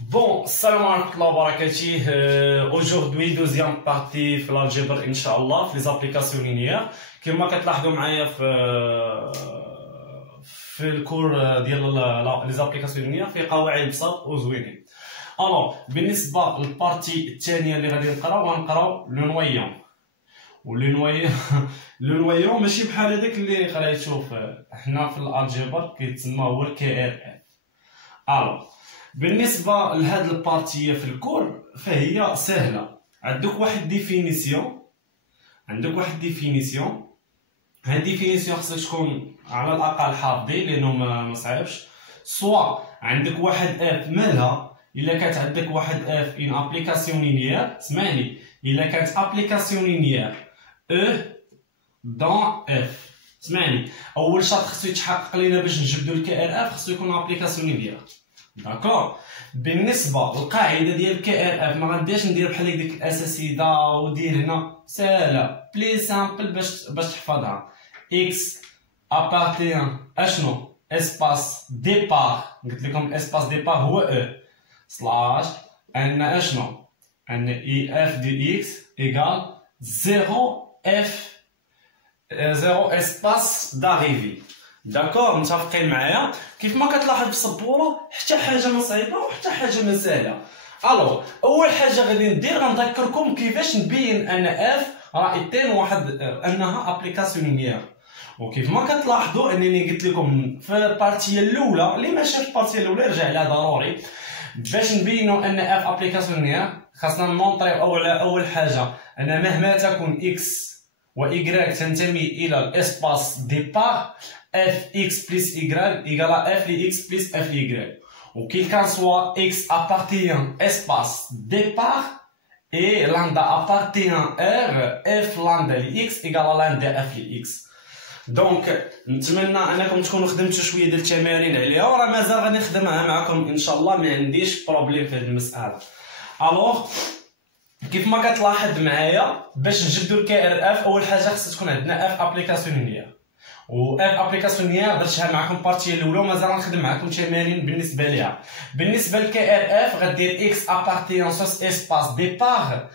Bon, salam alaikum wa barakatuh. Aujourd'hui, deuxième partie في l'algèbre إن شاء الله في les applications linéaires. كما كتلاحظوا معايا في الكور ديال les applications linéaires في قواعد بساط وزوينين. Alors, بالنسبة للبارتي الثانية اللي غادي نقراو لو نويون. ولو نويون لو نويون ماشي بحال هذاك اللي قريتو حنا في الالجبر كيتسمى هو الكي ار اف. الو بالنسبه لهاد البارتيه في الكور فهي سهله. عندك واحد ديفينيسيون هاد ديفينيسيون خصك تكون على الاقل حافظي لانه ما صعيبش. سوا عندك واحد اف مالها الا كانت عندك واحد اف ان ابليكاسيون لينيير. اسمعني، الا كانت ابليكاسيون لينيير او دون اف. اسمعني، اول شرط خصو يتحقق لينا باش نجبدو الكي ار اف خصو يكون ابليكاسيون لينيير. داكور. بالنسبه للقاعده ديال الكي ار اف ما غاديش ندير بحال ديك الاساسيده ودير هنا ساهله بلي سامبل باش تحفظها. اكس ابارتيان اشنو اسباس ديبار. قلت لكم اسباس ديبار هو او سلاش ان اشنو ان اي اف دي اكس ايكال 0 اف 0 اسباس داريفي. داكور، متفقين معايا؟ كيف ما كتلاحظ في السبوره حتى حاجه ما صعيبه وحتى حاجه ما سهله. الو اول حاجه غادي ندير غنذكركم كيفاش نبين ان اف راه ايتين واحد انها ابليكاسيون لينيير. وكيف ما كتلاحظوا انني قلت لكم في البارتيه الاولى اللي ما شاف البارتيه الاولى يرجع لها ضروري. باش نبينوا ان اف ابليكاسيون لينيير خاصنا نمونطريو اول حاجه ان مهما تكون اكس و y تنتمي الى الاسباس ديبار f x plus y égale à f x plus f y. Ou qu'il qu'en soit x appartient espace départ et lambda appartient r, f lambda x égale à lambda f x. Donc نتمنى انكم تكونوا خدمتوا شويه ديال التمارين عليها وراه مازال غادي نخدمها معكم ان شاء الله، ما عنديش بروبليم في هذه المساله. الوغ كيف ما كتلاحظ معايا باش نجبدوا الكي ار اف اول حاجه خص تكون عندنا اف ابليكاسيون لينيير. و اف ابليكاسيون لينيير درتها معكم البارتيه الاولى ومازال غنخدم معكم تمارين بالنسبه ليها. بالنسبه للكي ار اف غدير اكس ابارتيونس اسباس ديبار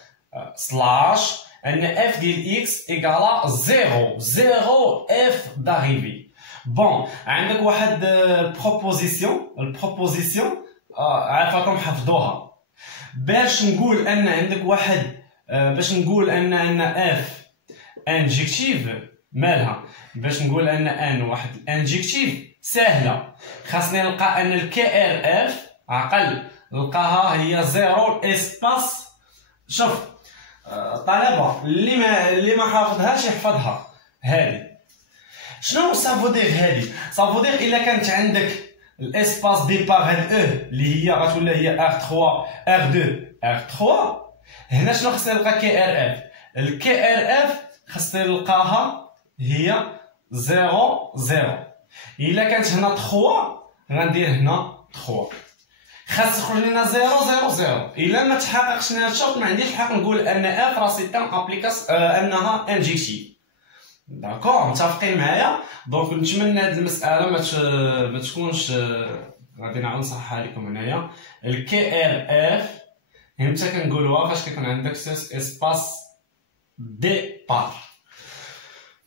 سلاش ان اف ديال اكس ايكالا 0 اف داريفي. بون عندك واحد البروبوزيسيون عافاكم حفظوها. باش نقول ان عندك واحد باش نقول ان اف انجكتيف مالها. باش نقول ان واحد الانجكتيف سهله. خاصني نلقى ان الكي ار اف عقل نلقاها هي 0 اسباس. شوف طلبه اللي ما حافظهاش يحفظها. هذه شنو سافودير؟ هذه سافودير الا كانت عندك الاسباس ديبار هاد او اللي هي غتولي هي ار 3 ار 2 ار 3. هنا شنو خصني نلقى كي ار اف؟ الكي ار اف خصني نلقاها هي 0 الا كانت هنا 3 غندير هنا 3. خاص يخرج لنا 0 الا ما تحققش لنا الشرط ما عنديش الحق نقول ان اف راه سيتان ابليكاس انها انجكتيف. داكور، متفقين معايا؟ دونك نتمنى هاد المساله ما تكونش غادي نعاود نصحها لكم هنايا. الكي ار اف امتى كنقولوها؟ فاش كيكون عندك اسباس ديبار.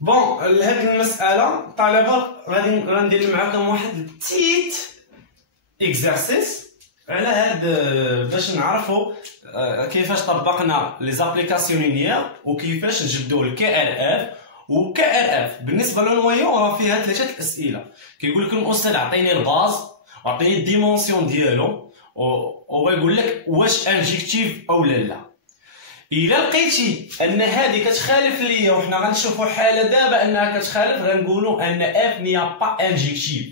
بون لهاد المساله طلبه غندير معكم واحد التيت اكزرسيس على هاد باش نعرفوا كيفاش طبقنا لي زابليكاسيون لينيير وكيفاش نجبدوا الكي ار اف. وكي ار اف بالنسبه للنويون راه فيها ثلاثه الاسئله. كيقول لك الاستاذ عطيني الباز وعطيني الديمونسيون ديالو ويقول لك واش انجكتيف او لا. الا لقيتي ان هذه كتخالف ليا وحنا غنشوفوا حاله دابا انها كتخالف غنقولوا ان اف نيا با انجكتيف.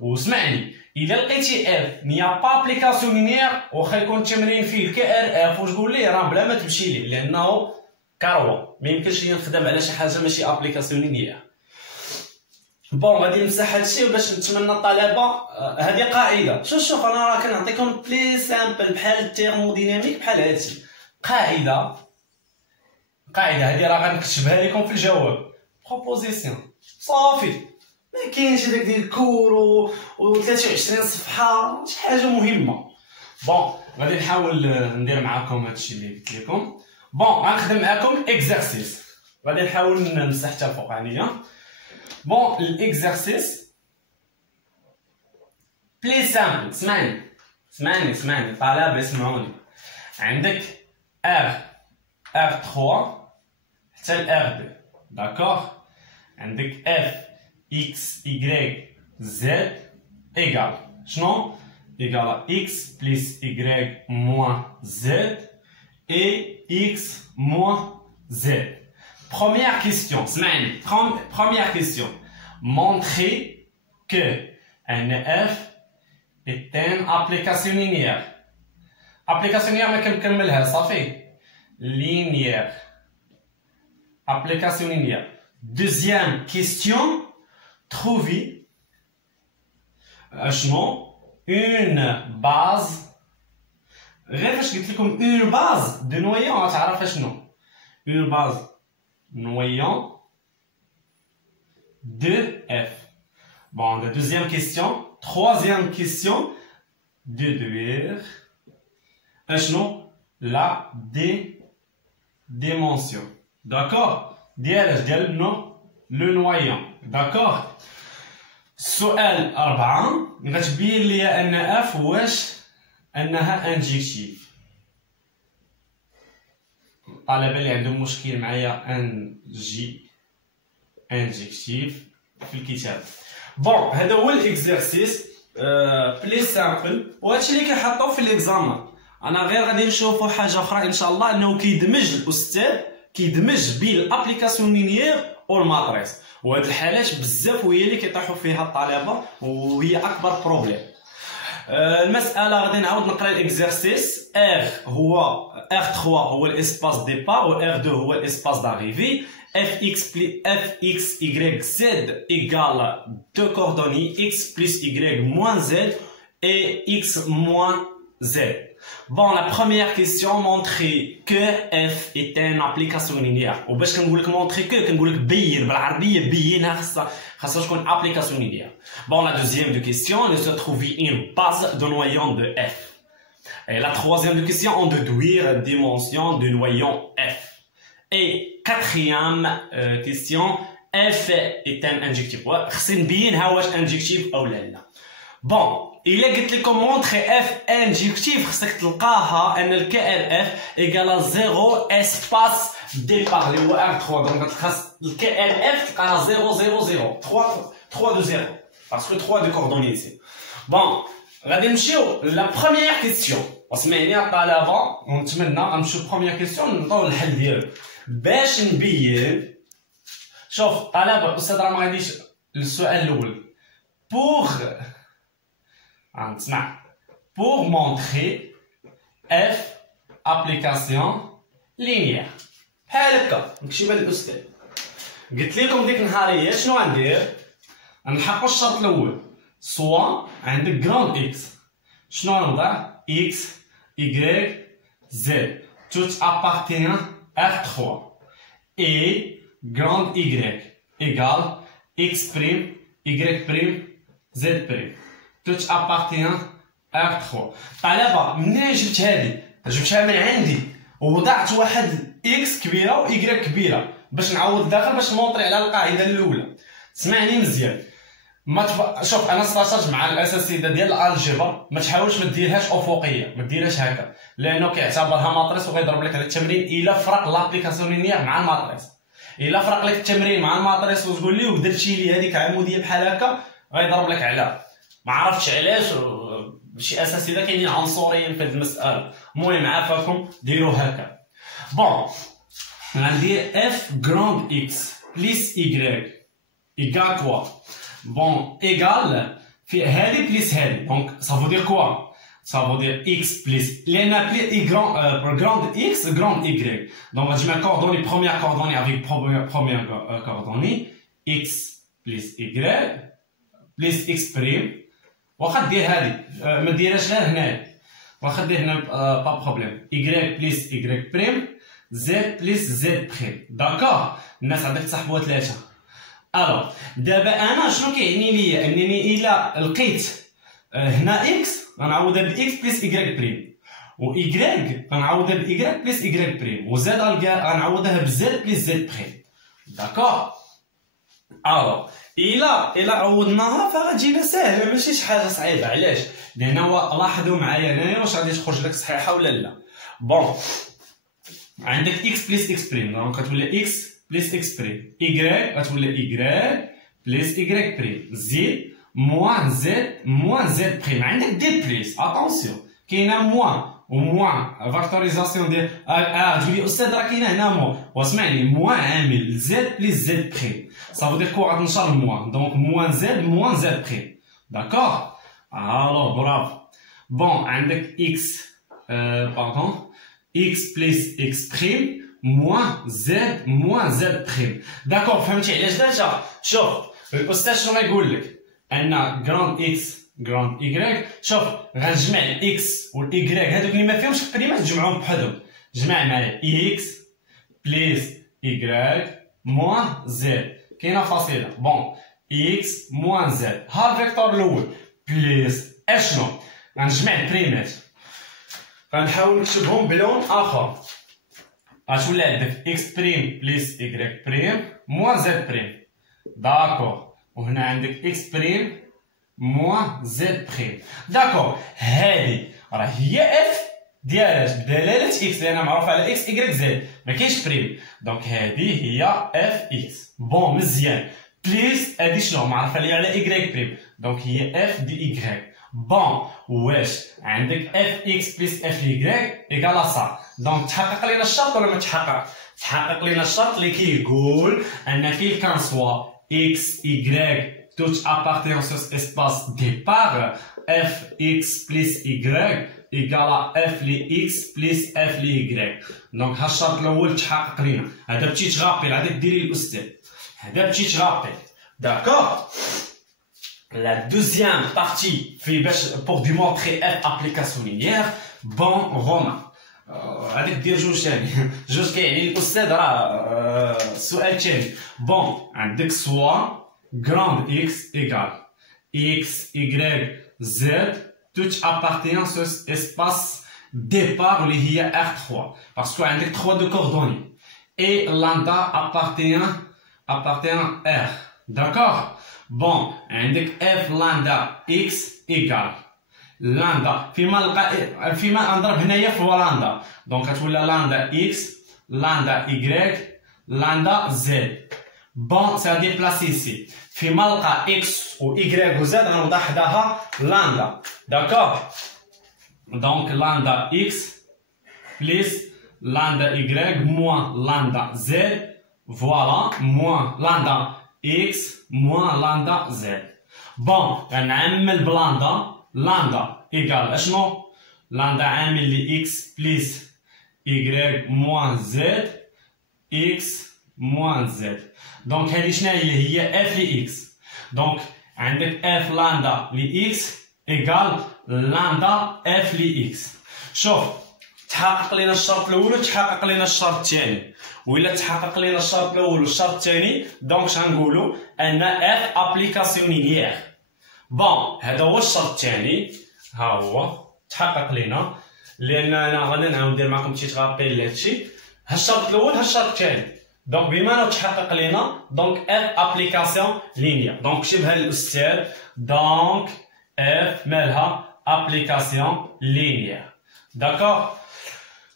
وسمعني، الا لقيتي اف نيا با ابليكاسيون لينيير واخا يكون التمرين فيه الكي ار اف وتقول لي راه بلا ما تمشي ليه لانه كاروا ما يمكنش لي نخدم على شي حاجه ماشي ابليكاسيون لينيير. بون غادي نمسح هادشي باش نتمنى الطلبه. هذه قاعده. شوف انا راه كنعطيكم بلي سامبل بحال التيرموديناميك بحال هادشي. قاعده هذه راه غنكتبها لكم في الجواب. بروبوزيسيون صافي، ما كاينش هذاك ديال الكور و 23 صفحه شي حاجه مهمه. بون غادي نحاول ندير معاكم هادشي اللي قلت لكم. بون غنخدم معاكم اكزرسيس، غادي نحاول نمسح حتى الفوقانيه. بون الاكزرسيس بلي سامبل. اسمعني طلبه اسمعوني. عندك R 3 حتى ل R2 داكوغ. عندك F X Y Z égal شنو؟ égal X plus Y moins Z et X moins Z. Première question, première question. Montrer que un F est une application linéaire. Application linéaire, mais كنكملها صافي. Linéaire. Application linéaire. Deuxième question. Trouver une base. غير فاش قلت لكم une base de noyant غتعرف شنو. Une base noyant de F. Bon, la deuxième question. Troisième question. Déduire la dimension. D'accord? Le noyant. D'accord? السؤال 4 غتبين لي ان اف واش انها انجكتيف. الطلبه اللي عندهم مشكل معايا انجكتيف في الكتاب. بون هذا هو الاكزرسيس بلي سامبل، وهادشي اللي كيحطوه في الاكزامان. انا غير غادي نشوفوا حاجه اخرى ان شاء الله، انه كيدمج الاستاذ بين الابليكاسيون لينيير والماتريس، وهاد الحالات بزاف وهي اللي كيطيحوا فيها الطلبه وهي اكبر بروبليم. المساله غادي نعاود نقرا الاكزرسيس. R هو R3 هو الاسباس ديبار و R2 هو الاسباس d'arrivée. Fx y z égale deux coordonnées x plus y moins z et x moins z. Bon, la première question, montrer que f est une application linéaire. Ou باش كنقول لك montrer que كنقول لك بين بالعربيه بينها خاصها تكون application linéaire. Bon, la deuxième de question, il se trouve une base de noyant de f. Et la troisième de question, on déduire la dimension du noyant f. Et quatrième question, f est un injectif. خصني نبينها واش injectif او لا. Bon, إلا قلت لكم montrer f injectif خصك تلقاها ان ال KRF égale 0 espace départ اللي هو R3. دونك خاص ال KRF تلقاها 0 0 0 3 de 0 parce que 3 de coordonnées ici. Bon, غادي نمشيو لا première question. اسمعني الطلبه ونتمنى غنمشيو première question نعطيو الحل ديالو باش نبين. شوف طلبه الاستاذ راه ما غاديش للسؤال الاول. Pour montrer f application linéaire. هاكا نكتب الاستاذ. قلت لكم ديك النهاريه شنو غندير؟ نحقق الشرط الاول. سوا عندك جراند اكس شنو غنوضع؟ x y z tout appartient R3 et grande y égale x prime y prime z prime. Tout appartient R3. طلبه منين جبت هذه؟ جبتها من عندي ووضعت واحد اكس كبيره و y كبيره باش نعوض داخل باش نمونطري على القاعده الاولى. اسمعني مزيان. شوف انا استشرت مع الاساتذه ديال الالجبر ما تحاولش ما ديرهاش افقيه، ما ديرهاش هكا لانه كيعتبرها ماتريس وغيضرب لك على التمرين الا فرق لابليكاسيون لينيير مع الماتريس. الا فرق لك التمرين مع الماتريس وتقول لي ودرتي لي هذيك عموديه بحال هكا غيضرب لك عليها. ما عرفتش علاش شي اساتذه كاينين عنصريين في هذه المساله. المهم عافاكم ديروا هكا. بون غندير اف جراند اكس بليس y ايكال كوا. بون ايكال في هذه بليس هذه دونك سا فو دير كوا؟ سا فو دير اكس بليس لان بلي جراند اكس جراند y دونك غتجمع كوردوني بروميير كوردوني افيك بروميير كوردوني اكس بليس y بليس اكس بريم. واخا دير هادي ما ديرهاش غير هنايا، واخا دير هنا با بروبليم y بليس y بريم z بليس z بريم. داكوغ الناس عندك تصاحبوها ثلاثه. الوغ دابا انا شنو كيعني ليا؟ انني الا لقيت هنا اكس غنعوضها باكس بلس ايكغيك بريم، و ايكغيك غنعوضها بايكغيك بلس ايكغيك بريم، و زد غنعوضها بزد بلس زد بريم. داكور. الوغ الا عوضناها فغتجينا ساهله ماشي شي حاجه صعيبه. علاش؟ لان هو لاحظوا معايا هنايا واش غادي تخرج لك صحيحه ولا لا. بون عندك اكس بلس اكس بريم، دونك غتولي اكس بلس اكس بريم، ايكغيك غتولي ايكغيك بلس ايكغيك بريم، زيد موان زد بريم. عندك دي بلس اتونسيون كاينه موان وموان فاكتوريزاسيون ديال تقولي استاذ راه كاينه هنا موان، واسمعني موان عامل زد بلس زد بريم، صافي دير كو غتنشر موان، دونك موان زد بريم. داكور. الو برافو. بون عندك اكس باردون اكس بلس اكس بريم موان زد بريم. داكور. فهمتي علاش درتها؟ شوف الاستاذ شنو غيقول لك، ان غراند اكس غراند ايكغيك، شوف غنجمع الاكس والايكغيك هادوك اللي ما فيهمش البريمات نجمعهم بحدهم. جمع معايا اكس بلس ايكغيك موان زد، كاينه فاصله. بون اكس موان زد، ها الفيكتور الاول بلس اشنو غنجمع البريمات، غنحاول نكتبهم بلون اخر. غتولي عندك اكس بريم بلس ايكغيك بريم موان زد بريم. داكور. وهنا عندك اكس بريم موان زد بريم. داكور. هادي راه هي اف ديال بدلاله اكس، لان معروف على اكس ايكغيك زد ما كاينش بريم، دونك هادي هي اف اكس. بون مزيان. بليس هادي شنو معروفه لي على ايكغيك بريم، دونك هي اف دي ايكغيك. بون واش عندك اف اكس بلس اف ايكغيك ايكالا صا، دونك تحقق لينا الشرط ولا ما تحقق؟ تحقق لينا الشرط اللي كيقول ان كيل كان سوا اكس ايكغيك toutes appartenant sur cet espace départ, fx plus y égale à f li x plus f li y. دونك ها الشرط الاول تحقق لينا. هذا بتيت غابيل، هذا ديري الاستاذ، هذا بتيت غابيل. داكور. La deuxième partie في باش pour démontrer f application linéaire. bon Romain هذاك دير جوج ثاني جوج كيعني الاستاذ راه السؤال الثاني. بون عندك سوا grande x égale x, y, z, toutes appartenant sur espace départ اللي هي R3 parce que عندك 3 de coordonnées et lambda appartient R. D'accord. Bon عندك f lambda x égale lambda فيما نضرب هنايا في لامدا، دونك غتولي لامدا x lambda y lambda z. Bon ça déplace ici فيما نلقى x و y و z غنوضع حداها لامدا. داكور. دونك لامدا x بلس لامدا y موان لامدا z، فوالا موان لامدا x موان لامدا z. بون غنعمل بلامدا، لامدا ايكال اشنو؟ لامدا عامل لي x بلس y موان z x موان z. دونك هادي شنو هي f لي x، دونك عندك f لامدا لي x ايكال لامدا f لي x. شوف تحقق لينا الشرط الاول وتحقق لينا الشرط الثاني، وإلا تحقق لينا الشرط الاول والشرط الثاني دونك غنقولوا ان f ابليكاسيون لينيير. بون هذا هو الشرط الثاني، ها هو تحقق لينا، لان انا غادي نعاود ندير معكم شي تغابيل لهادشي. ها الشرط الاول ها الشرط الثاني، دونك بما انه تحقق لينا دونك اف ابليكاسيون لينيير، دونك كتبها للاستاذ. دونك اف مالها ابليكاسيون لينيير. داكور.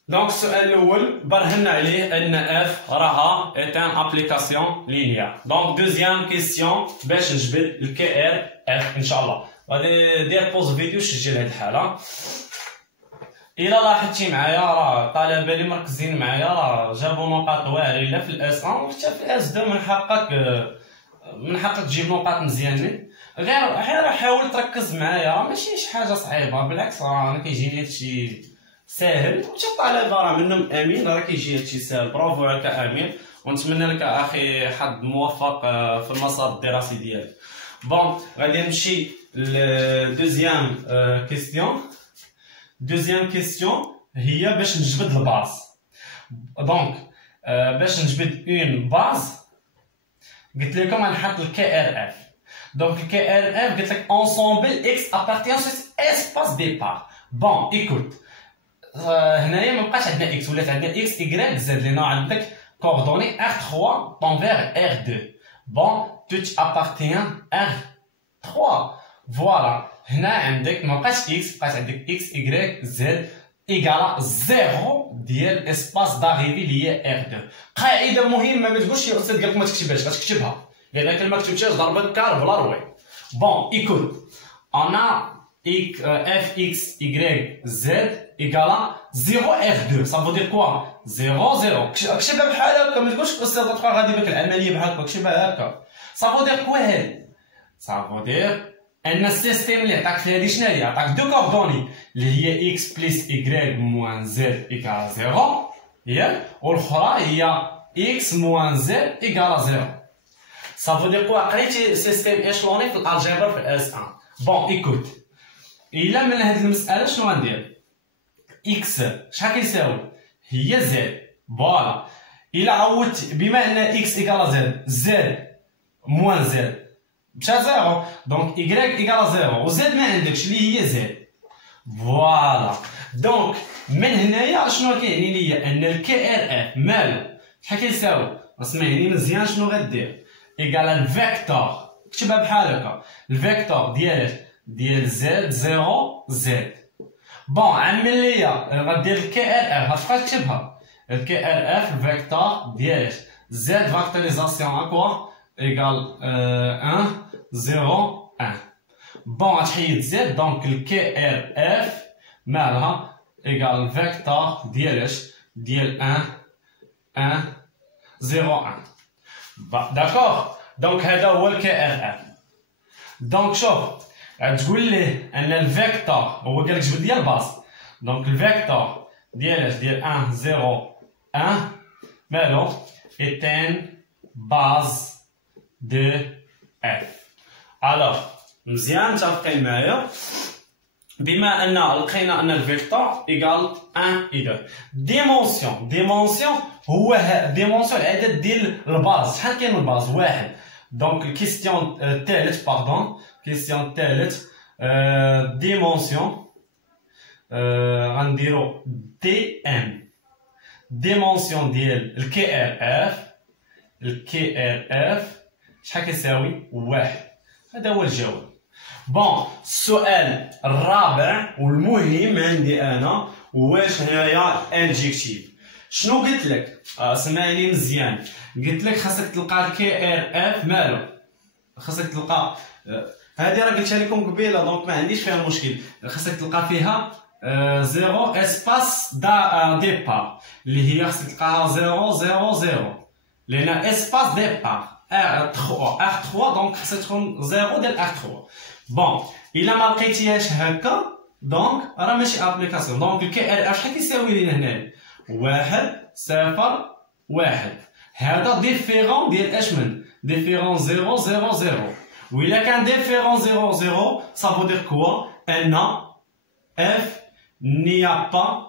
دونك السؤال الاول برهنا عليه ان اف راها ايتان ابليكاسيون لينيير. دونك دوزيام كيسيون باش نجبد الكي ار اف ان شاء الله. غادي دير بوز فيديو سجل هاد الحاله. الا لاحظتي معايا راه الطلبه اللي مركزين معايا راه جابوا نقاط واعره لا في الاس 1 وحتى في الاس 2. من حقك تجيب نقاط مزيانين، غير حاول تركز معايا، راه ماشي شي حاجه صعيبه، بالعكس راه انا كيجيني هادشي ساهل، وحتى الطلبه راه منهم امين راه كيجي هادشي ساهل. برافو عليك امين، ونتمنى لك اخي حظ موفق في المسار الدراسي ديالك. بون غادي نمشي لدوزيام كيستيون. دوزيام كيستيون هي باش نجبد الباز. دونك باش نجبد اون باز قلت لكم غنحط الكي ار اف. Donc KRF قلت لك ensemble X appartient à cet espace départ. Bon, écoute. هنايا ما بقاش عندنا X ولات عندنا X Y Z لأنه عندك coordonnées R3 tend vers R2. Bon, tout appartient R3. Voilà. هنا عندك ما بقاش X بقات عندك X Y Z égale 0 ديال اسباس داريفي اللي هي R2. قاعدة مهمة ما تقولش يا أستاذ قالك ما تكتبهاش غتكتبها. لأن كان ما كتبتهاش ضربك كار بلا روي. Bon, écoute. On a fx, y, z égale 0 R2. Ça veut dire quoi? 0, 0. كتبها بحال هكا ما تقولش أستاذ تبقى غادي بك العملية بحال هكا كتبها هكا. Ça veut dire quoi هادي؟ Ça veut dire أن السيستيم اللي عطاك فيها هادي شناهي؟ عطاك دو كوردوني اللي هي x بلس y موان z égale 0 ياك؟ والأخرى هي x موان z égale 0. Ça veut dire quoi? قريتي سيستيم إيشلوني في الألجبر في اس 1. بون إيكوت. إلا من هاد المسألة شنو غندير؟ إكس شحال كيساوي؟ هي زد. فوالا. إلا عوضت بما أن إكس إيكالا زد، زد موان زد مشى زيرو، دونك إيكغيك إيكالا زيرو، وزد ما عندكش اللي هي زد. فوالا. دونك من هنايا شنو كيعني ليا؟ أن الكي ار اف مالو شحال كيساوي؟ اسمعني مزيان شنو غدير؟ إيكال الفيكتور، كتبها بحال هكا، الفيكتور ديال زد زيرو زد. بون عمل ليا غدير الكي ار اف غتبقى تكتبها، الكي ار اف الفيكتور ديال زد فاكتوريزاسيون اكوا إيكال 1 0 1. بون غتحيد زد دونك الكي ار اف مالها إيكال الفيكتور ديال 1 1 0 1. داكوغ. دونك هذا هو الكي ار اف. دونك شوف تقول ليه ان الفيكتور هو قالك جبد ديال باز، دونك الفيكتور ديال 1 0 1 مالو ايتان باز دو اف. الوغ مزيان متفقين معايا؟ بما ان لقينا ان الفيكتور ايكال 1 2 ديمونسيون هو ديمونسيون العدد ديال الباز. شحال كاين الباز؟ واحد. دونك الكيستيون الثالث باردون كيستيون الثالث ديمونسيون غنديرو دي ام ديمونسيون ديال الكي ار اف شحال كيساوي؟ واحد. هذا هو الجواب. بون السؤال الرابع والمهم عندي انا، واش هنايا انجيكتيف. شنو قلت لك؟ سمعني مزيان. قلت لك خاصك تلقى الكي ار اف مالو، خاصك تلقى هذه راه قلتها لكم قبيله دونك ما عنديش فيها مشكل. خاصك تلقى فيها زيرو اسباس ديبار اللي هي خاصك تلقاها 0 0 0 لان اسباس ديبار ار 3 دونك خاصها تكون 0 ديال ار 3. بون الا ما لقيتيهاش هكا دونك راه ماشي ابليكاسيون. دونك الكي ار اف شحال كيساوي لينا هنايا؟ 1 0 1. هذا ديفيرون ديال اش من ديفيرون 0 0 0. وإلا كان ديفيرون 0 0 ça veut dire quoi؟ أن f n'y a pas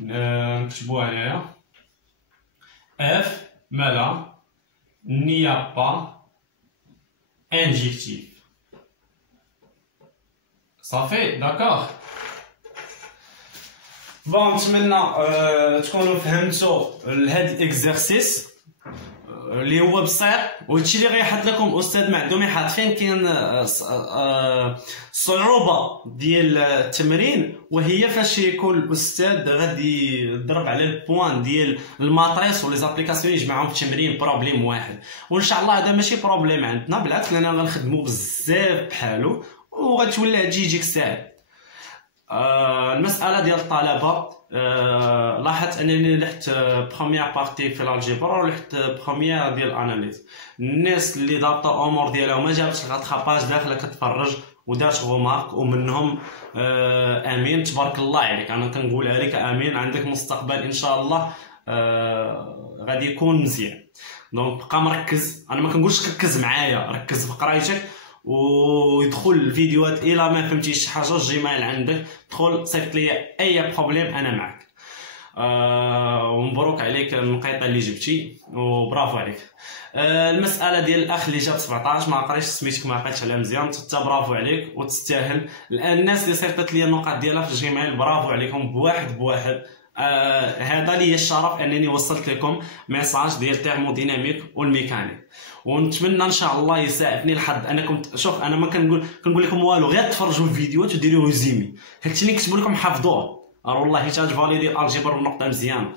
نكتبوها هنايا f مالها n'y a pas injectif. صافي داكوغ. بون نتمنى تكونوا فهمتوا هاد الاكزرسيس اللي هو بسيط، وهادشي اللي غيحط لكم استاذ معدومي حاط فين كاين الصعوبه ديال التمرين، وهي فاش يكون الاستاذ غادي يضرب على البوان ديال الماتريس ولي زابليكاسيون يجمعهم في تمرين بروبليم واحد. وان شاء الله هذا ماشي بروبليم عندنا، بالعكس لاننا غنخدموا بزاف بحالو وغتولي هادشي يجيك ساهل. المساله ديال الطلبه لاحظت انني لحت بروميير بارتي في الالجبر ولحت بروميير ديال الاناليز. الناس اللي ضابطه امور ديالها وما جابتش الغطخاباج داخله كتفرج ودارت غومارك، ومنهم امين تبارك الله عليك. انا كنقولها لك امين، عندك مستقبل ان شاء الله غادي يكون مزيان. دونك بقى مركز، انا ما كنقولش ركز معايا، ركز في قرايتك ويدخل الفيديوهات. الا ما فهمتيش شي حاجه الجيميل عندك دخل صيفط لي اي بروبليم انا معك. ومبروك عليك النقيطه اللي جبتي وبرافو عليك. المساله ديال الاخ اللي جاب 17 ما قريش سميتك ما عقلتش عليها مزيان، حتى برافو عليك وتستاهل. الان الناس اللي صيفطت لي النقاط ديالها في الجيميل برافو عليكم بواحد. هذا لي الشرف انني وصلت لكم ميساج ديال تيرموديناميك والميكانيك، ونتمنى ان شاء الله يساعدني الحظ انكم شوف انا ما كنقول لكم والو، غير تفرجوا الفيديوهات وديروا ريزيمي، هادشي اللي كتبوا لكم حفظوه. والله حتى فاليدي الجبر بنقطه مزيانه،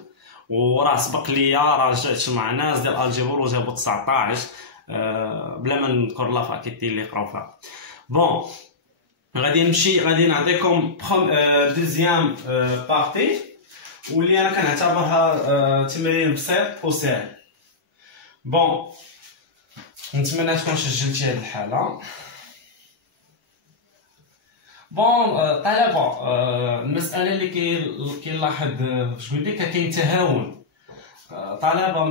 وراه سبق ليا راه جات مع ناس ديال الجبر وجابوا 19 بلا ما نذكر لا فاكيتي اللي قراو فيها. بون غادي نعطيكم دوزيام بارتي واللي انا كنعتبرها تمرين بسيط وسهل. بون نتمنى تكون سجلتي هذه الحاله. بون طلبه المساله اللي كيلاحظ واش قلت لك كاين تهاون. طلبه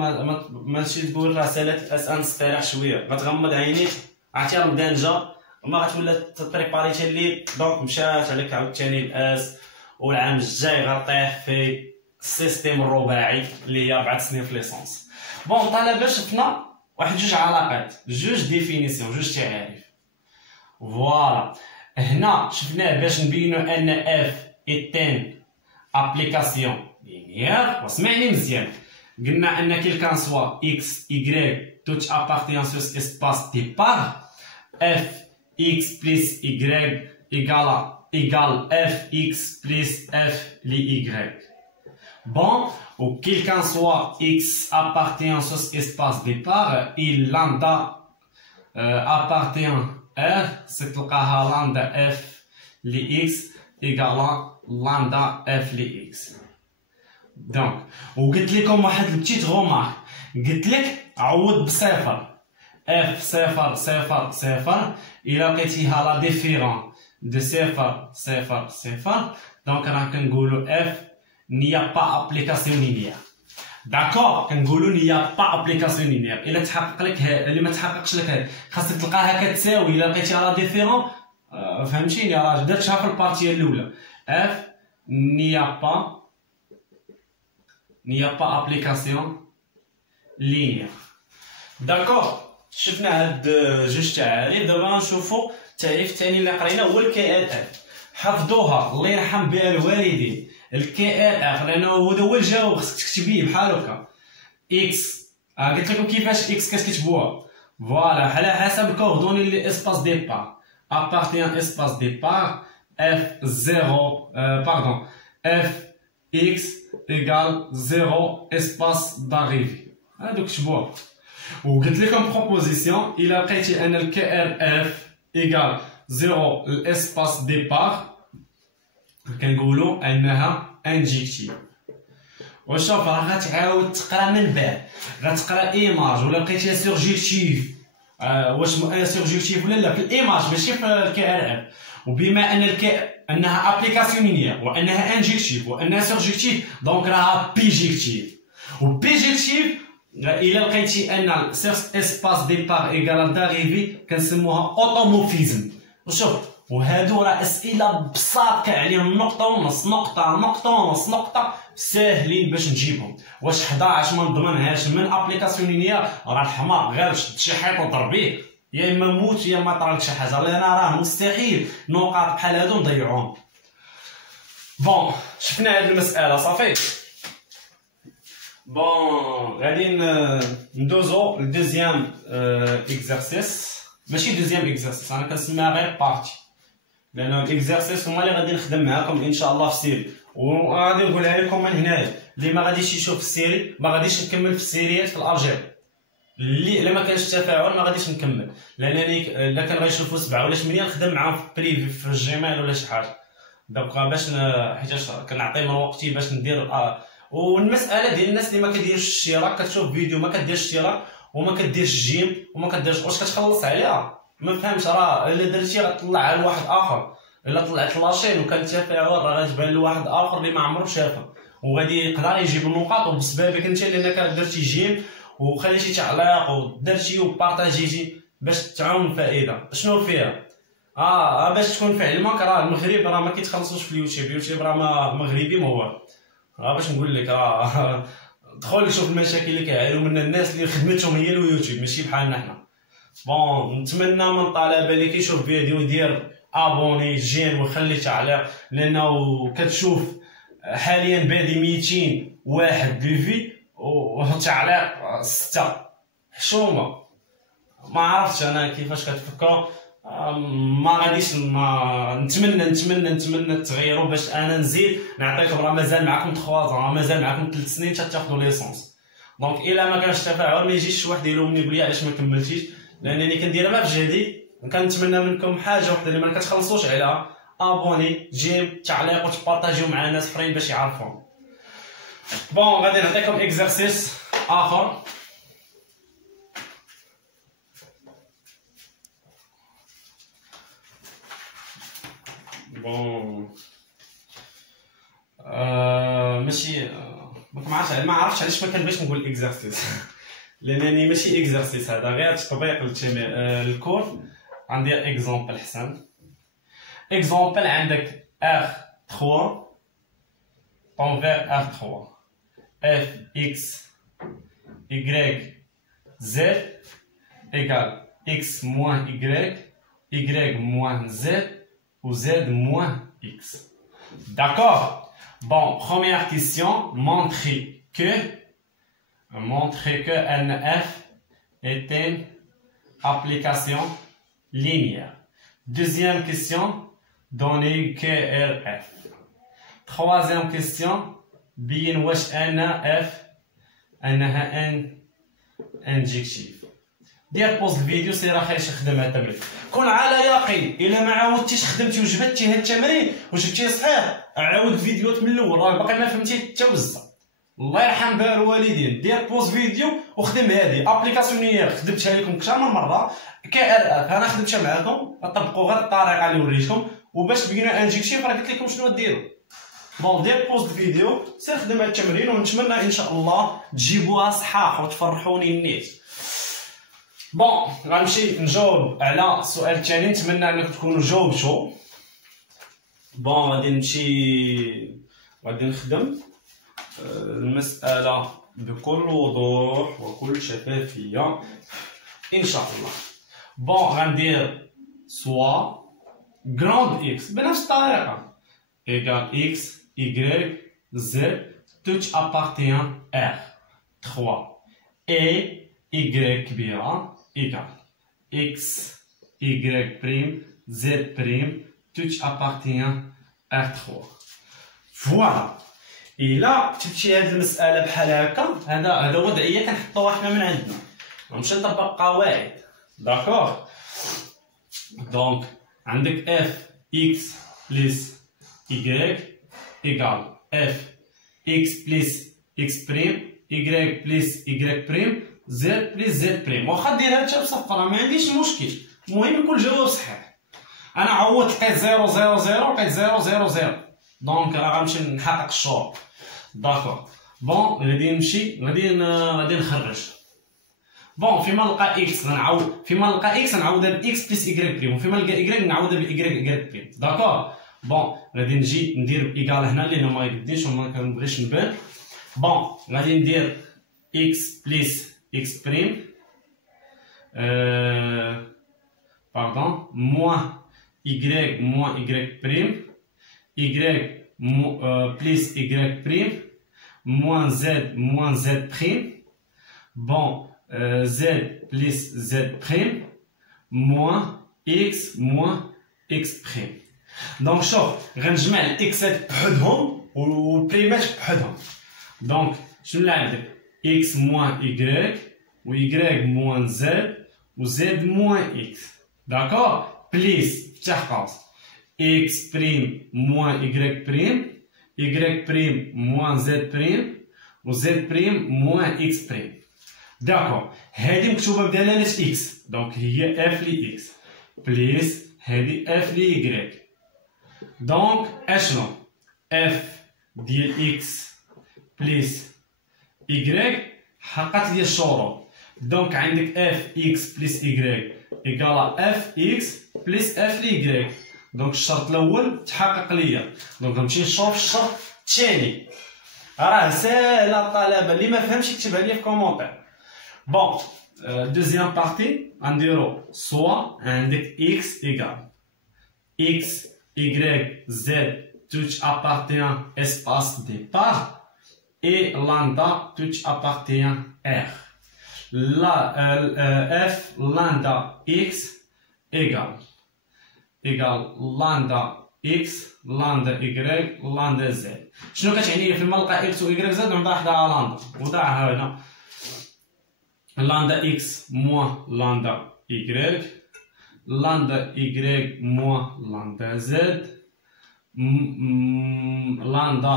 ماشي تقول راه سالات الاسئله نستريح شويه، غتغمض عينيك عرفتي راه مدانجه وما غتولى تبريباريتي لي دونك مشات عليك عاوتاني الاس، والعام الجاي غطيح في السيستيم الرباعي اللي هي 4 سنين في ليسونس. بون طلبه شفنا واحد جوج علاقات، جوج ديفينيسيون، جوج تعاريف. فوالا هنا شفناه باش نبينو ان اف ايتين ابليكاسيون لينيير. واسمعني مزيان، قلنا ان كيل كان سوا اكس يغريك توت ابارتيان سو اسباس دي بار اف اكس بلس يغريك égal fx plus f li y. Bon, ou quel qu'en soit x appartient à ce espace départ, il lambda appartient à c'est le cas lambda f li x égale lambda f li x. Donc, وقلت لكم واحد البتيت غومارك، قلت لك عوض بصفر f صفر صفر صفر إلا لقيتيها لا ديفيرون de صفر. donc راه كنقولوا f n'y a pas application linéaire. داكور كنقولوا n'y a pas application linéaire. الا تحقق لك اللي ما تحققش لك هذا خاصك تلقاها كتساوي الا لقيتيها لا ديفيرون. فهمتيني راه درتها في البارتيه الاولى. f n'y a pas application linéaire. داكور شفنا هاد جوج تعاريف. دابا نشوفوا التعريف الثاني اللي قرينا هو الكي ال اف. حفظوها الله يرحم بها الوالدين. الكي ال اف لانه هو الجواب خصك تكتبيه بحال هكا. اكس قلت لكم كيفاش اكس كتكتبوها. فوالا على حسب الكوردوني اللي اسباس ديبار ابارتيان اسباس ديبار اف زيرو باردون اف اكس ايكال زيرو اسباس داريفي. هادو كتبوها. وقلت لكم بروبوزيسيون الا لقيتي ان الكي ال اف ايكال زيرو الاسباس ديبار كنقولوا انها انجيكتيف. وشوف راه غتعاود تقرا من بعد، غتقرا ايماج ولا لقيتيها سورجيكتيف واش سورجيكتيف ولا لا في الايماج ماشي في الكي ال اف. وبما ان انها ابليكاسيون لينيير وانها انجيكتيف وانها سورجيكتيف دونك راها بيجيكتيف. وبيجيكتيف الا لقيتي ان اسباس ديبار ايكال داريفي كنسموها اوتومورفيزم. وشوف وهادو راه اسئله بساط عليهم نقطه ونص نقطه ساهلين باش نجيبهم. واش 11 ما نضمنهاش من ابليكاسيون لينيير راه الحمار غير شد شي حيط وضربيه يا اما موت يا اما طرالك شي حاجه، لان راه مستحيل نقاط بحال هادو نضيعوهم. بون شفنا هاد المساله صافي. بون غادي ندوزو لدوزيام اكزرسيس، ماشي دوزيام اكزرسيس انا كنسميها غير بارتي لان الاكزرسيس هما اللي غادي نخدم معاكم ان شاء الله في السيري. وغادي نقولها لكم من هنايا اللي ما غاديش يشوف السيري ما غاديش نكمل في السيريات في الالجبر. اللي الا ما كانش تفاعل ما غاديش نكمل، لانني الا كان غيشوفوا 7 ولا 8 نخدم معاهم في بريفي في الجيميل ولا شي حاجه. دونك باش حيتاش كنعطي من وقتي باش ندير والمساله ديال الناس اللي ما كديرش الاشتراك كتشوف فيديو ما كديرش الاشتراك وما كديرش الجيم وما كديرش واش كتخلص عليها. ما فهمتش راه الا درتي غتطلعها لواحد اخر، الا طلعت لاشين وكان التفاعل راه غتبان لواحد اخر اللي ما عمرو شافها وغادي يقدر يجيب النقاط وبسببك انت لانك درتي جيم وخليتي تعليق ودرتي وبارطاجيتي باش تعاون الفائده. شنو فيها باش تكون في علمك راه المغرب راه ما كيتخلصوش في اليوتيوب راه مغربي ما هو. باش نقول لك دخل شوف المشاكل اللي كيعانيو منها الناس اللي خدمتهم هي اليوتيوب ماشي بحالنا حنا. بون نتمنى من الطلبه اللي كيشوف فيديو يدير ابوني جيم ويخلي تعليق، لانه كتشوف حاليا بادي 200 واحد ليفي وتعليق 6 حشومه. ما عرفتش انا كيفاش كتفكروا، ما غاديش نتمنى تغيروا باش انا نزيد نعطيكم. راه مازال معكم 3 راه مازال معكم 3 سنين حتى تاخذوا ليسونس. دونك الا ما كانش تفاعل ما يجيش شي واحد يلومني يقول لي علاش ما كملتيش، لانني كنديرها ما في جهدي. كنتمنى منكم حاجه وحده اللي ما كتخلصوش عليها، ابوني جيم تعليق وتبارطاجيو مع ناس اخرين باش يعرفوهم. بون غادي نعطيكم اكزرسيس اخر. بون ماشي ما عرفتش علاش ما كنبغيش نقول اكزرسيس لانني ماشي اكزرسيس، هذا غير تطبيق الكور. عندي اكزومبل حسن. اكزومبل عندك R3 envers R3 f x y z égale x moins y moins z ou z moins x. D'accord? Bon, première question, montrer que NF est une application linéaire. Deuxième question, donner que RF. Troisième question, بين واش NF انها انجكتيف. دير بوز الفيديو سير اخي خدم هاد التمرين. كون على يقين الا ما عاودتيش خدمتي وجبدتي هاد التمرين وجبتيه صحيح، عاود الفيديوهات من الاول راه باقي ما فهمتي حتى وزه. الله يرحم بها الوالدين. دير بوز فيديو وخدم هادي ابليكاسيون نيير خدمتها لكم كثر من مره. KRF انا خدمتها معاكم، طبقوا غير الطريقه اللي وريتكم وباش بغينا انجكتيف راه قلت لكم شنو ديروا. بون دير بوز الفيديو سير خدم هاد التمرين ونتمنى ان شاء الله تجيبوها صحاح وتفرحوني النيت. بون غنمشي نجاوب على السؤال الثاني، نتمنى انكم تكونوا جاوبتوا. بون غادي نخدم المسألة بكل وضوح وكل شفافية ان شاء الله. بون غندير سوا غراند اكس بنفس الطريقة égal x y z tout appartient R 3 et y كبيرة égal x y prime z prime tout appartient R3. فوالا. إلا كتبتي هاد المسألة بحال هكا، هذا وضعية كنحطوها حنا من عندنا، غنمشي نطبق قواعد. داكوغ. دونك عندك اف اكس بلس y égal f x plus x prime y plus y prime z plus z prime. واخا ديرها انت بصفر ما عنديش مشكل، المهم يكون الجواب صحيح. انا عوضت لقيت 0 0 0 لقيت 0 0 0، دونك غنمشي نحقق الشروط. داكوغ. بون غادي نخرج. بون فيما نلقى اكس غنعوض، فيما نلقى اكس نعوضها باكس بلس y بريم، وفيما نلقى y نعوضها y بريم. داكوغ. بون غادي نجي ندير ايكال هنا لان ما يقديش وما كنبغيش نبان. بون غادي ندير اكس بلس اكس بريم باردون موان y موان y بريم y بلس y بريم موان z بريم. بون z بلس z بريم موان x بريم. دونك شوف غنجمع الاكسات بحدهم والبريمات بحدهم. دونك شنو اللي عندك؟ اكس موان y و y موان z و z موان اكس. داكوغ. بليس افتح قوس اكس بريم موان y بريم y بريم موان z بريم و z بريم موان اكس بريم. داكوغ. هادي مكتوبه بدلالة اكس، دونك هي اف لي اكس بليس هادي اف لي y. دونك اشنو؟ اف ديال اكس بلس y حققت لي الشروط. دونك عندك اف اكس بلس y ايكالا اف اكس بلس اف لي y. دونك الشرط الاول تحقق ليا. دونك غنمشي نشوف الشرط الثاني. راه ساهله الطلبه، اللي ما فهمش يكتبها لي في كومونتير. بون دوزيام بارتي غنديرو سوا عندك اكس ايكال اكس y z tout appartient espace départ et lambda tout appartient R. La f lambda x égale lambda x lambda y lambda z. شنو كتعني لي فيما نلقى x و y z نعطي وحده لامدا وضعها هنا lambda x moins lambda y lambda y moins lambda z lambda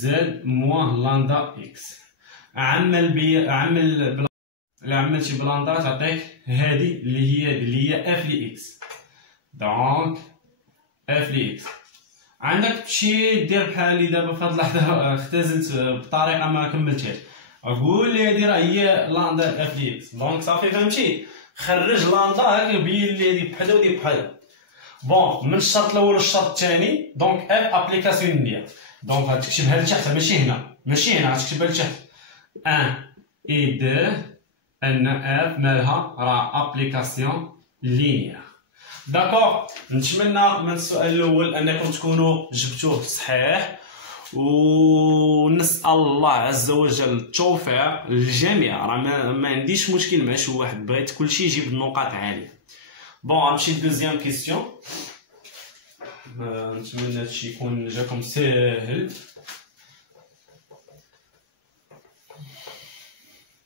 z moins lambda x. عمل إلا عملتي بلاندا تعطيك هادي اللي هي اف لي اكس. دونك اف لي اكس عندك تمشي دير بحالي دابا في هاد اللحظه اختزلت بطريقه ما كملتهاش، اقول لي هادي راه هي لاندا اف لي اكس. دونك صافي فهمتي، خرج لاندا هاك بين لي دي بحدا ودي بحدا. بون من الشرط الاول للشرط الثاني دونك اف ابليكاسيون ديال دونك غتكتبها لتحت ماشي هنا غتكتبها لتحت 1 اي 2 ان اف مالها راه ابليكاسيون لينيير. داكوغ، نتمنى من السؤال الاول انكم تكونوا جبتوه صحيح، ونسال الله عز وجل التوفيق للجميع. راه ما عنديش مشكل مع شي واحد، بغيت كلشي يجيب النقاط عاليه. بون غنمشي لدوزيام كيسيون، نتمنى هادشي يكون جاكم ساهل.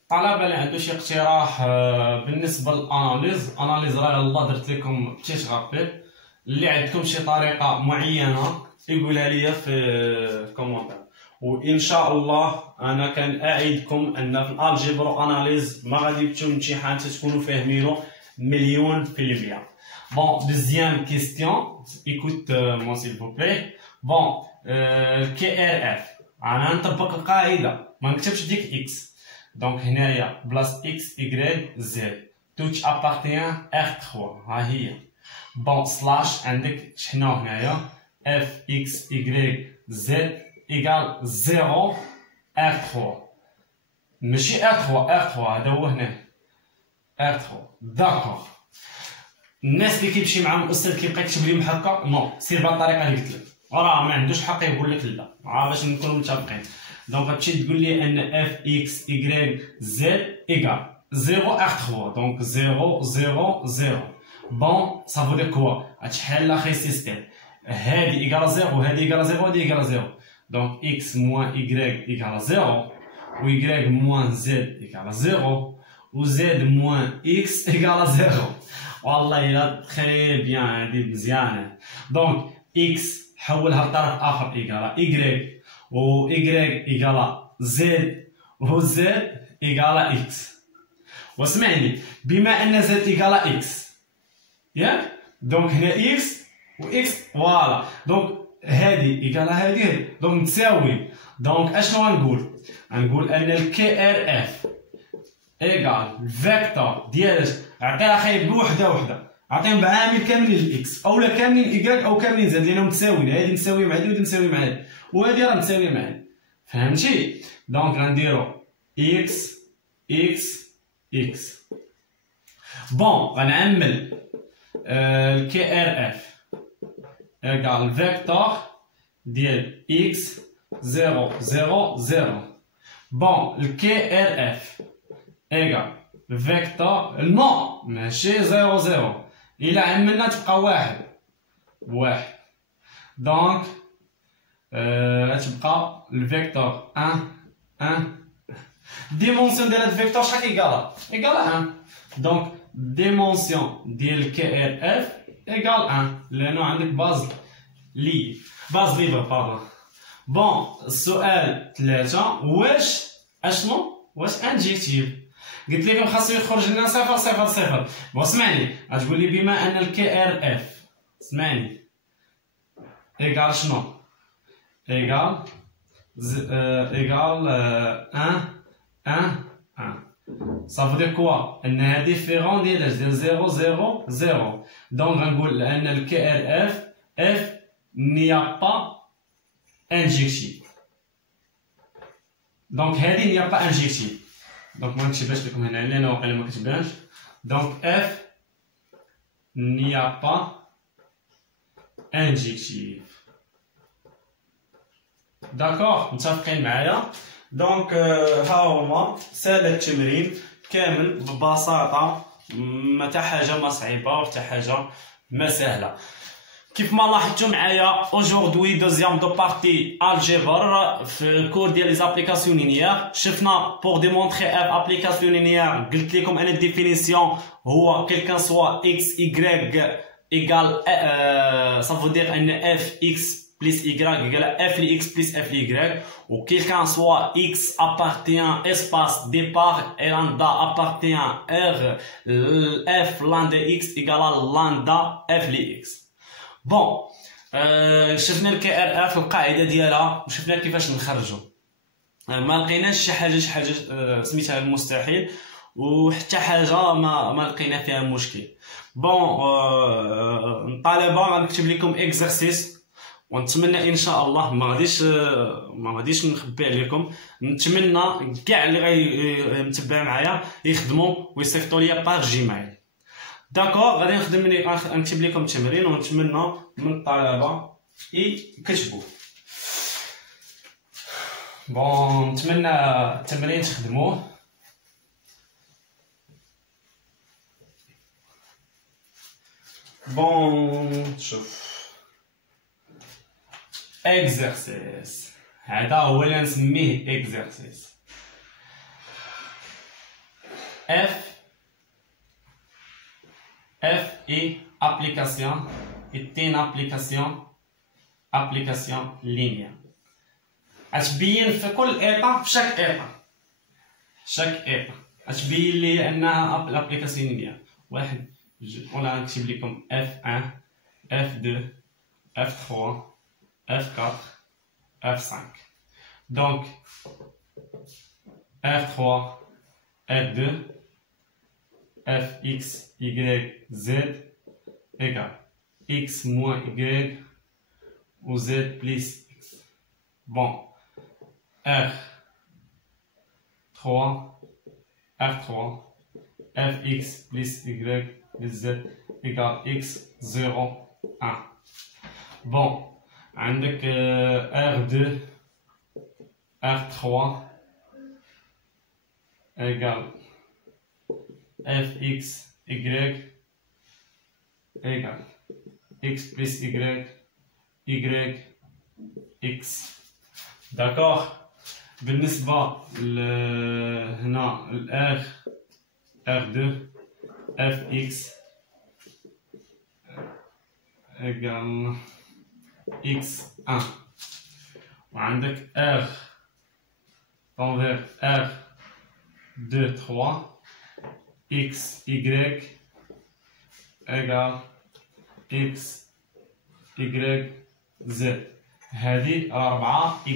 الطلبه اللي عنده شي اقتراح بالنسبه للاناليز راه يلاه درت لكم بتيت غابيل. اللي عندكم شي طريقه معينه يقولها لي في الكومونتير، وان شاء الله انا كان اعدكم ان في الالجبر اناليز ما غادي تمشيو الامتحان تكونوا فاهمينه 100%. بون دوزيام كيستيون، ايكوت مون سيل فو بلي. بون كي ار اف انا نطبق القاعده ما نكتبش ديك اكس. دونك هنايا بلاص اكس y z توت ابارتيان R3 ها هي. بون سلاش عندك شحنو هنايا اف اكس y z ايكال 0 R3 ماشي R3 هذا هو هنا R3. داكوغ، الناس اللي كيمشي معاهم الاستاذ كيبقى يكتب لهم هكا نو، سير بهاد الطريقه اللي قلت لك، راه ما عندوش حق يقول لك لا، باش نكونوا متفقين. دونك غتمشي تقول لي ان اف اكس y z ايكال 0 R3 دونك 0 0 0. بون سا فو دير كوا غتشحال لا خي سيستيم، هادي ايكال 0 وهادي ايكال 0 وهادي ايكال 0. دونك x موان y ايكال 0 و y موان z ايكال 0 و z موان x ايكال 0. والله الا تري بيان هادي مزيانه. دونك x حولها لطرف اخر ايكال y و y ايكال z و z ايكال x. واسمعني، بما ان z ايكال x ياك، دونك هنا x و x فوالا، دونك هادي ايكال هادي دونك تساوي. دونك اشنو غنقول؟ غنقول ان الكي ار اف ايكال الفيكتور ديال عطيها خايب بوحده عطيهم بعامل كاملين الاكس اولا كاملين ايكال او كاملين زد، لانهم متساويين، هادي مساويه مع هادي وهادي مساويه مع هادي وهادي راه مساويه مع هادي. فهمتي؟ دونك غنديرو اكس اكس اكس. بون غنعمل الكي ار اف ايكال الفيكتور ديال اكس 0 0 0. بون الكي ار اف ايكال الفيكتور نو ماشي 0 0، الا عملنا تبقى واحد. دونك غتبقى الفيكتور 1 ديمونسيون ديال هاد الفيكتور شحال ايكال 1. دونك ديمونسيون ديال كي ار اف ايكال 1 لانه عندك باز ليبر باردون. بون السؤال 3، واش انجيكتيف؟ قلت لكم خاصو يخرج لنا 0 0 0. بون اسمعني، غتقول لي بما ان الكي ار اف اسمعني ايكال شنو؟ ايكال 1 ça veut dire quoi؟ انها ديفيرون ديال 0 0 0. دونك غنقول ان الكي ار اف n'y a pas injectif. دونك هذه نيا با انجيكتيف. دونك ما نكتبهاش لكم هنا لأن واقيلا ما كتبانش. دونك اف نيا با انجيكتيف. داكوغ متفقين معايا؟ دونك ها هما سالة التمرين كامل ببساطة، ما حتى حاجة ما صعيبة وحتى حاجة ما سهلة. كيف ما لاحظتوا معايا اجوردي دوزيام دو بارتي الجبر في الكور ديال لي زابليكاسيون لينيير. شفنا بور ديمونطري اف ابليكاسيون لينيير قلت لكم ان الديفينيسيون هو كيلكان سوا اكس ايغريك ايغال ça veut dire ان اف اكس plus y égale f x plus f y, ou quelqu'un soit x appartient espace départ et lambda appartient r, f lambda x égale lambda f x. بون شفنا الكي ار اف القاعده ديالها وشفنا كيفاش نخرجوا. ما لقيناش شي حاجه سميتها المستحيل وحتى حاجه ما لقينا فيها مشكل. بون الطلبه غنكتب لكم اكزرسيس ونتمنى ان شاء الله ما غاديش نخبي عليكم، نتمنى كاع اللي غيتبع معايا يخدموا ويصيفطوا ليا باغ جيميل. داكور غادي نكتب لكم التمرين ونتمنى من الطلبه يكتبوا. بون نتمنى التمرين تخدموه. بون شوف اكزرسيس، هذا هو اللي نسميه اكزرسيس. F est application, est une application linéaire. أتبين في كل إيطا، في شاك إيطا أتبين لي أنها الابليكاسيون لينيير. واحد ولا نكتب لكم F1 F2 F3 F4 F5. Donc F3 F2 fx y z égale x moins y ou z plus x. Bon, R3 fx plus y plus z égale x 0 1. Bon, عندك R2 R3 égale fx y égale x plus y x. D'accord. بالنسبة هنا ال R2 fx égale x1 وعندك R envers R2 3 x y égale x y z. هذه 4 y،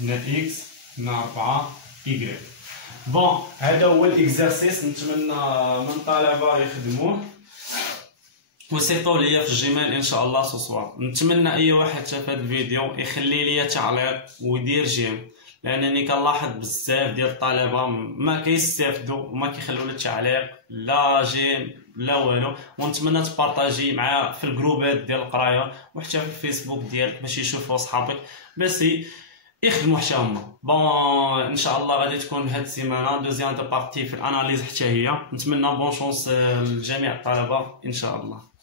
هنا x هنا 4 y. بون هذا هو الاكزرسيس، نتمنى من الطلبه يخدموه ويصيفطوا ليا في الجيميل ان شاء الله سوسوار. نتمنى اي واحد شاف هذا الفيديو يخلي ليا تعليق ويدير جيم، لانني كنلاحظ بزاف ديال الطلبه ما كيستافدوا وما كيخلوا لي تعليق لا جيم لا والو. ونتمنى تبارطاجي معايا في الجروبات ديال القرايه وحتى في الفيسبوك ديالك باش يشوفوا صحابك باش يخدموا حتى هما. بون ان شاء الله غادي تكون هاد السيمانه دوزيام دو بارتي في الاناليز حتى هي. نتمنى بون شونس لجميع الطلبه ان شاء الله.